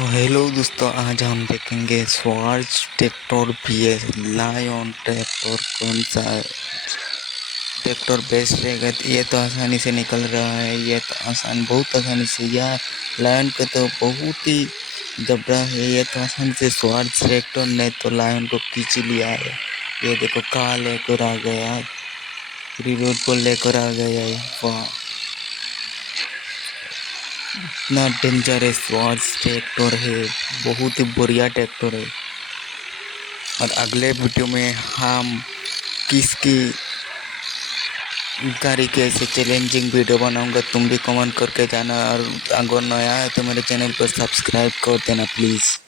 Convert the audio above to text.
तो हेलो दोस्तों, आज हम देखेंगे स्वार्ज ट्रैक्टर VS लायन ट्रैक्टर कौन सा ट्रैक्टर बेस्ट रहेगा। तो ये तो आसानी से निकल रहा है, ये तो बहुत आसानी से। यह लायन का तो बहुत ही जबरा है, ये तो आसानी से स्वार्ज ट्रैक्टर ने तो लायन को खींच लिया है। ये देखो कहाँ लेकर आ गया, पूरी रोड पर लेकर आ गया है। वाह, इतना डेंजरस स्वार्ज ट्रैक्टर है, बहुत ही बढ़िया ट्रैक्टर है। और अगले वीडियो में हम किसकी गाड़ी के ऐसे चैलेंजिंग वीडियो बनाऊंगा, तुम भी कमेंट करके जाना। और अगर नया है तो मेरे चैनल पर सब्सक्राइब कर देना प्लीज़।